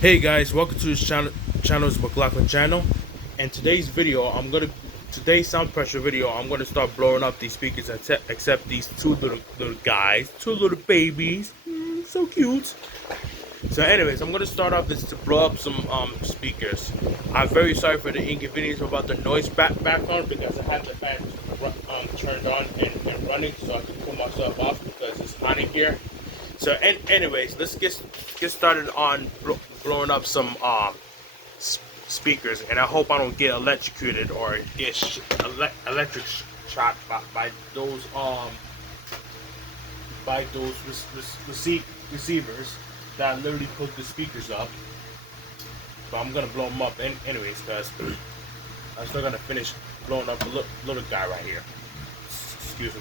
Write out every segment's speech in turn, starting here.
Hey guys, welcome to this channel's McLaughlin channel. And today's sound pressure video, I'm gonna start blowing up these speakers except these two little guys, two little babies, so cute. So anyways, I'm gonna start off this to blow up some speakers. I'm very sorry for the inconvenience about the noise background because I had the fan turned on and running, so I can pull myself off because it's hot in here. So anyways, let's get started on blowing up some speakers, and I hope I don't get electrocuted or get electric shocked by those receivers that literally put the speakers up. But I'm gonna blow them up anyways, because I'm still gonna finish blowing up the little guy right here. Excuse me.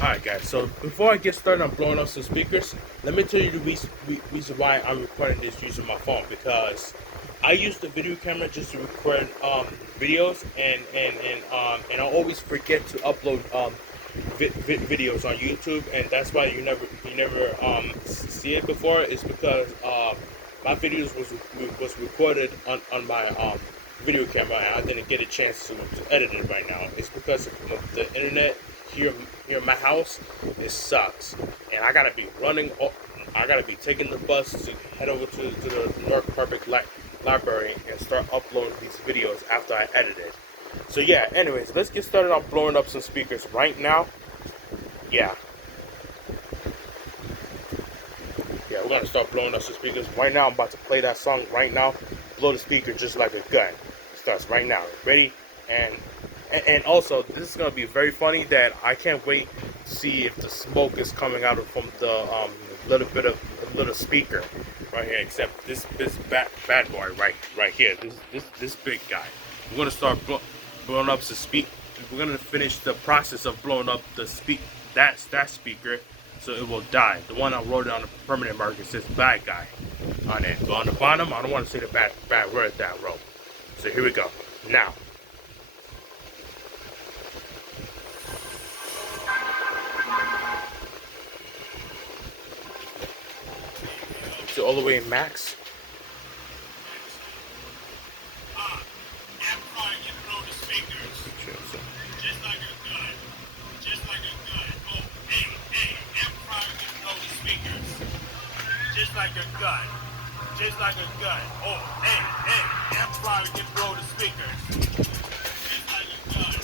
Alright guys, so before I get started on blowing up some speakers, let me tell you the reason why I'm recording this using my phone, because I use the video camera just to record videos, and I always forget to upload videos on YouTube, and that's why you never see it before. Is because my videos was recorded on my video camera, and I didn't get a chance to edit it right now. It's because of the internet here in my house. It sucks, and I gotta be taking the bus to head over to the North Public Library and start uploading these videos after I edit it. So yeah, anyways, let's get started on blowing up some speakers right now. Yeah, we're gonna start blowing up some speakers right now. I'm about to play that song right now. Blow the speaker just like a gun. It starts right now. Ready? And also, this is gonna be very funny that I can't wait to see if the smoke is coming out from the little speaker right here. Except this bad boy right here. This big guy. We're gonna start blowing up the We're gonna finish the process of blowing up that speaker, so it will die. The one I wrote it on the permanent marker says "bad guy" on it, but on the bottom I don't want to say the bad word that I wrote. So here we go. Now. All the way in max. Just like a gun. Just like a gun. Oh, hey, amplifier can blow the speakers. Just like a gun.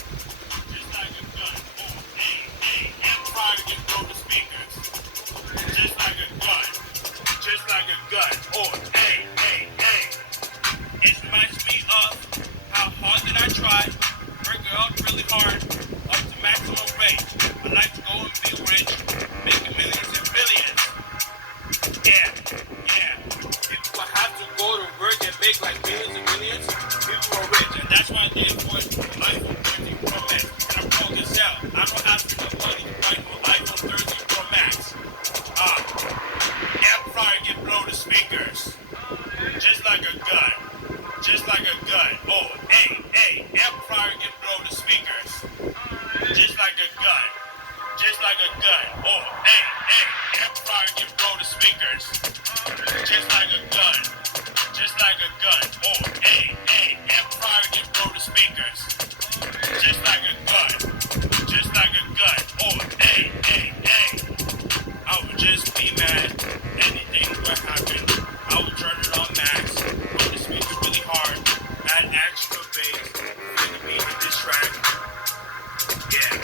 Just like a gun. Oh, hey, amplifier can blow the speakers. Just like a gun. Just like a gun. Oh, hey, amplifier can blow the speakers. Just like a gun. Just like a gun. Oh, hey. It reminds me of how hard that I tried. Work it out really hard, up to maximum rate. I like to go and be rich, making millions and billions. Yeah. If I have to go to work and make like millions and millions, people are rich. And that's why they afford iPhone 13 Pro Max. And I'm broke as hell. I don't have enough money to buy no iPhone 13 Pro Max. Amplifier can blow the speakers. Just like a gun. Just like a gun. Oh, hey, amplifier can blow the speakers. Just like a gun. Just like a gun. Oh, hey, amplifier can blow the speakers. Just like a gun. Just like a gun. Oh, hey, amplifier can blow the speakers. Just like a gun. Just like a gun. Oh, hey. I would just be mad. Anything would happen. I would turn it on max. Blow the speakers really hard. Add extra bass. For the beat of this track. Yeah.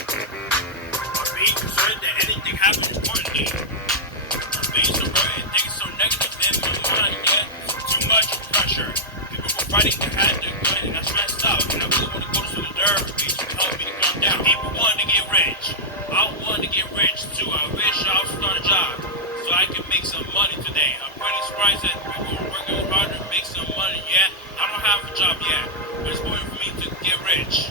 I'm being concerned that anything happens importantly. I'm being so worried and thinking so negative that my mind get too much pressure. People were fighting to have their gun and I stressed out. And I really want to go to the therapy to help me to calm down. People want to get rich. I want to get rich too. I wish I would start a job so I can make some money today. I'm pretty surprised that people are working hard to make some money yet. I don't have a job yet, but it's going for me to get rich.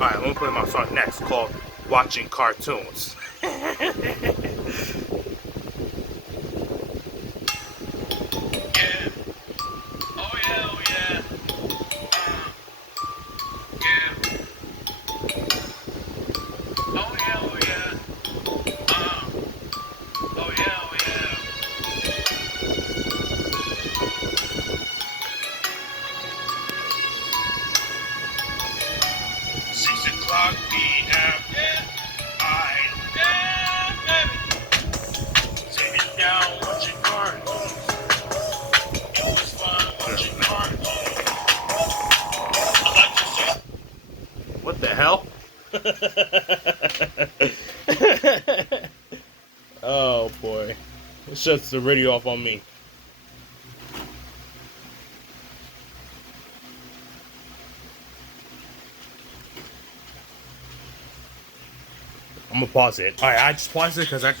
Alright, I'm gonna play my song next called "Watching Cartoons." Yeah. Oh boy. It shuts the radio off on me. I'm gonna pause it. Alright, I just paused it because I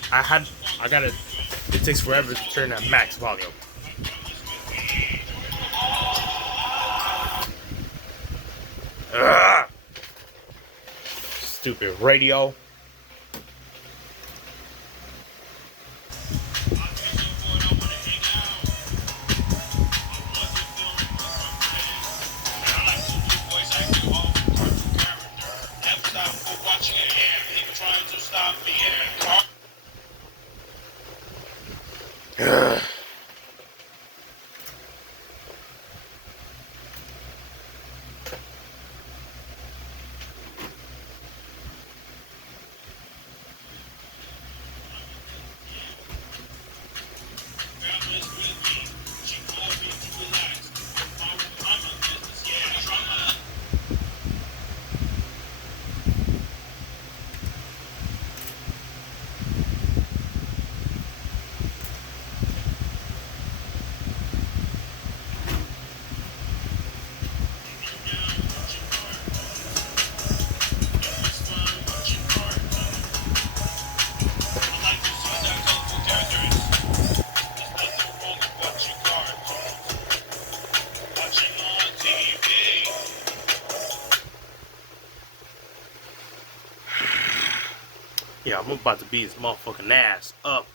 gotta, it takes forever to turn that max volume. Ugh. Stupid radio. Ugh. Yeah, I'm about to beat his motherfucking ass up.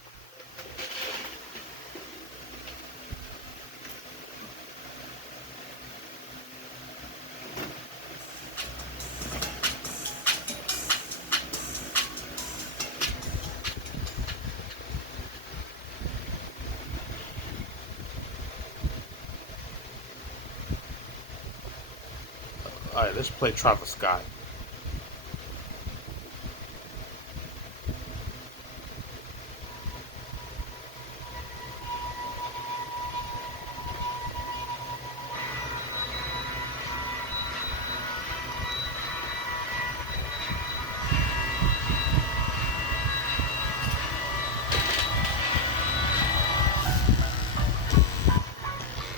Alright, let's play Travis Scott.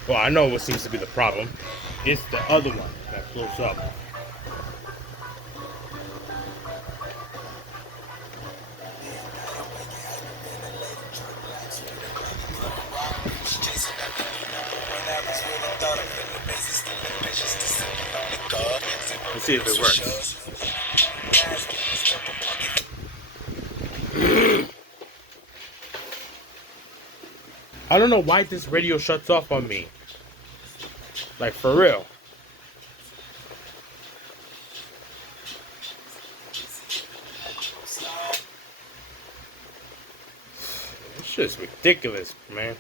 Well, I know what seems to be the problem. It's the other one that blows up. Let's see if it works. I don't know why this radio shuts off on me. Like, for real. This shit's ridiculous, man.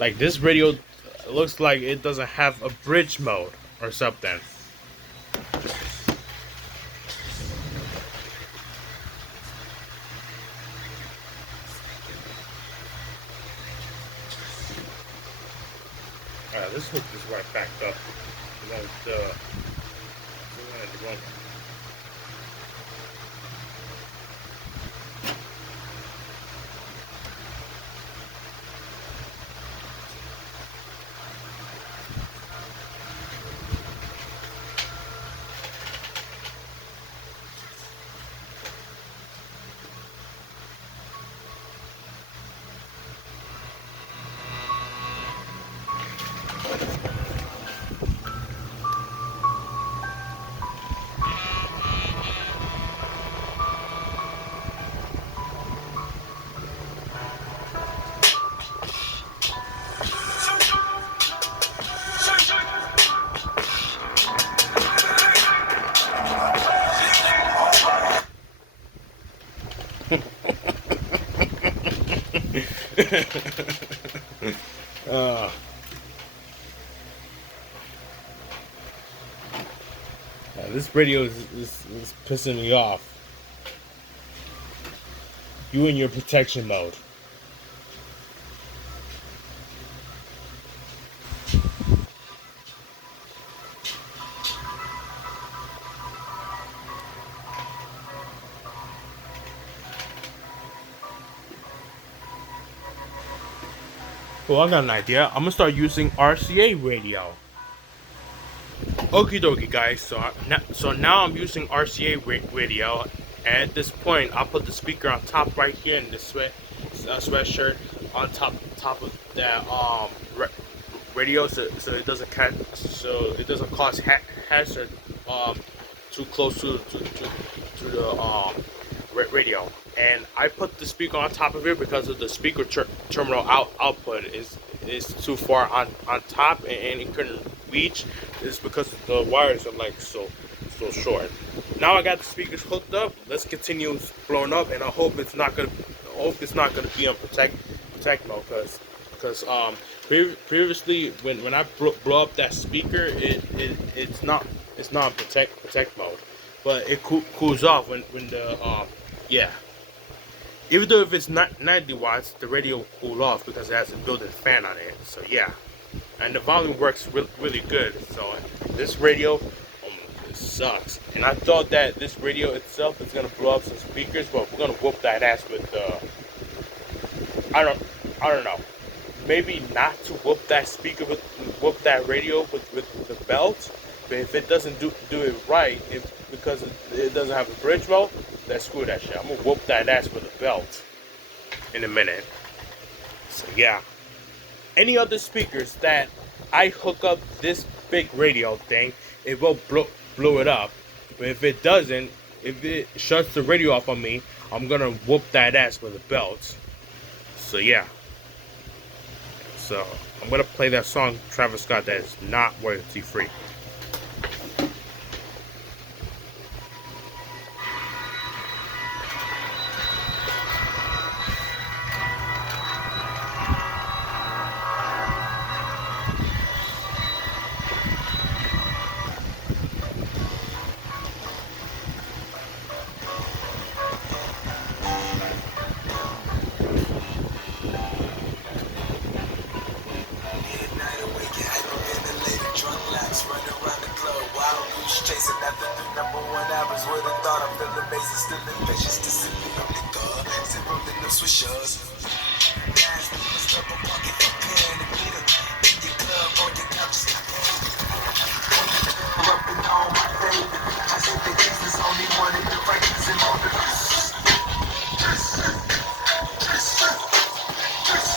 Like, this radio looks like it doesn't have a bridge mode or something. Alright, let's hook this right back up. We wanted to run. uh, this radio is pissing me off. You in your protection mode. Cool, I got an idea. I'm gonna start using RCA radio. Okie dokie, guys. So now I'm using RCA radio, and at this point, I'll put the speaker on top right here in the sweatshirt on top of that radio, so it doesn't cause hazard too close to the radio. And I put the speaker on top of it because of the speaker terminal output is too far on top, and it couldn't reach. It's because the wires are like so short. Now I got the speakers hooked up. Let's continue blowing up, and I hope it's not gonna be on protect mode, because previously when I blow up that speaker, it's not in protect mode, but it cools off when the yeah. Even though if it's not 90 watts, the radio will cool off because it has a built-in fan on it. So yeah, and the volume works really good. So this radio, it sucks. And I thought that this radio itself is gonna blow up some speakers, but we're gonna whoop that ass with I don't know. Maybe not to whoop that radio with the belt. But if it doesn't do it right, because it doesn't have a bridge mode, then screw that shit. I'm gonna whoop that ass with a belt in a minute. So yeah. Any other speakers that I hook up this big radio thing, it will blow it up. But if it doesn't, if it shuts the radio off on me, I'm gonna whoop that ass with a belt. So yeah. So I'm gonna play that song Travis Scott that is not royalty free. Chasing after the #1 hours, would have thought I'm feeling amazing, still ambitious to sipping on liquor, still rolling them swishers. Guys, let's stop a pocket for pen and glitter. In your club or your couch, rubbing on my favorite. I said the kids, there's only one in the rankings and all the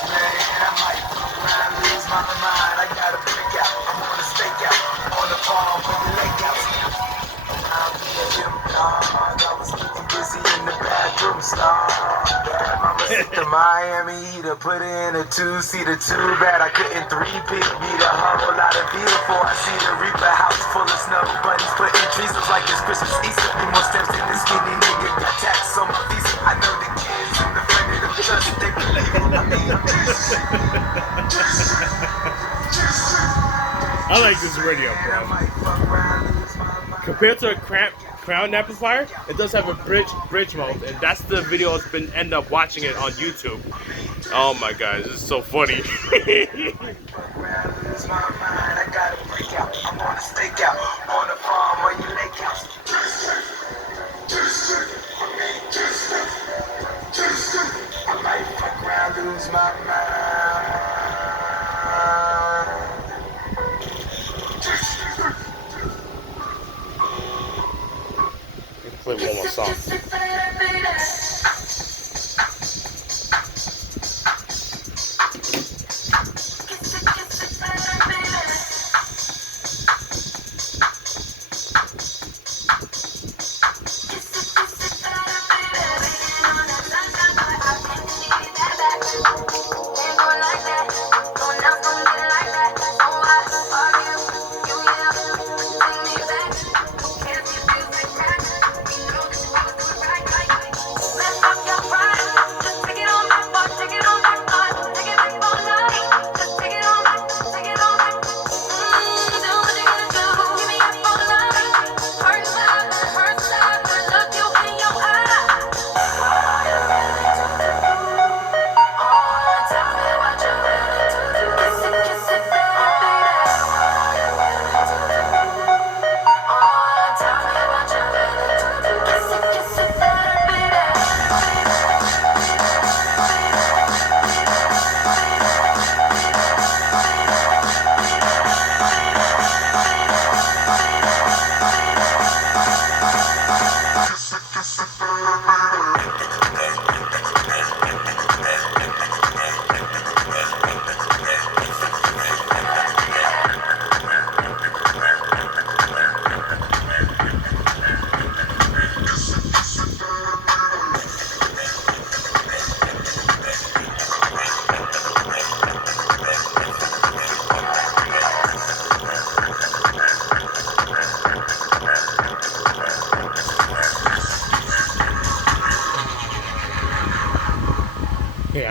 man, I might fuck around, lose my mind. I gotta break out, I'm on a stakeout, on the farm with the lake house. I was getting busy in the bathroom stall. Mama sent the Miami heater, put in a 2-seater, too bad I couldn't 3-pick. Need a whole lot of beer before I see the Reaper house full of snow bunnies putting trees up like it's Christmas Easter. Need more steps than this skinny nigga got tax on my visa. I know the kids in the front of the church, they believe I mean I like this radio, bro. Compared to a crown amplifier, it does have a bridge mode, and that's the video I've been end up watching it on YouTube. Oh my god, this is so funny. Play one more song.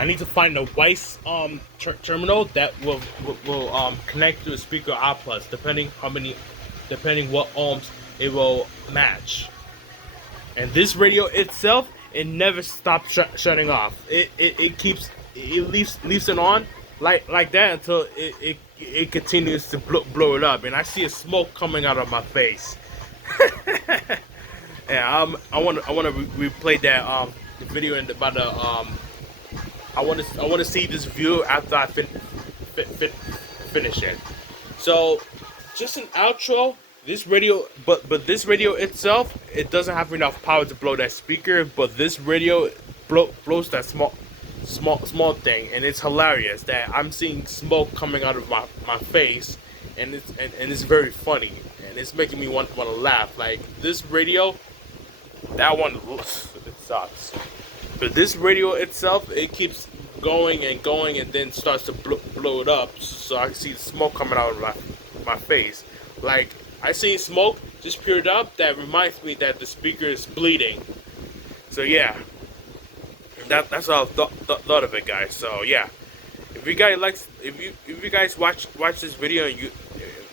I need to find the Weiss terminal that will connect to the speaker out plus, depending what ohms it will match. And this radio itself, it never stops shutting off. It leaves it on like that until it continues to blow it up, and I see a smoke coming out of my face. Yeah, I want to replay that the video and about the I want to see this view after I finish it. So, just an outro. This radio, but this radio itself, it doesn't have enough power to blow that speaker. But this radio blows that small thing, and it's hilarious that I'm seeing smoke coming out of my face, and it's very funny, and it's making me want to laugh. Like this radio, that one, it sucks. But this radio itself, it keeps going and going, and then starts to blow it up. So I can see the smoke coming out of my face. Like I seen smoke just peered up. That reminds me that the speaker is bleeding. So yeah, that's all I thought of it, guys. So yeah, if you guys watch this video and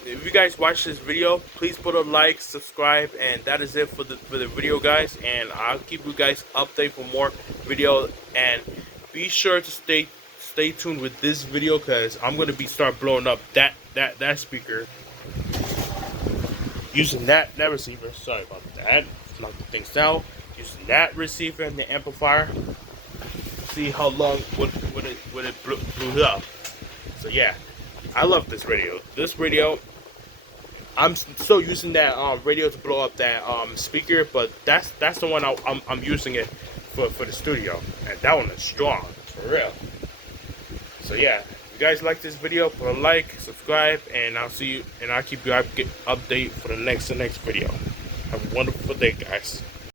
if you guys watch this video, please put a like, subscribe, and that is it for the video, guys. And I'll keep you guys updated for more video. And be sure to stay tuned with this video, because I'm gonna start blowing up that speaker using that receiver. Sorry about that. Knock the things down. Using that receiver and the amplifier. See how long would it blew up. So yeah, I love this radio. This radio, I'm still using that radio to blow up that speaker, but that's the one I'm using it for the studio, and that one is strong for real. So yeah, if you guys like this video, put a like, subscribe, and I'll see you, and I'll keep you update for the next video. Have a wonderful day, guys.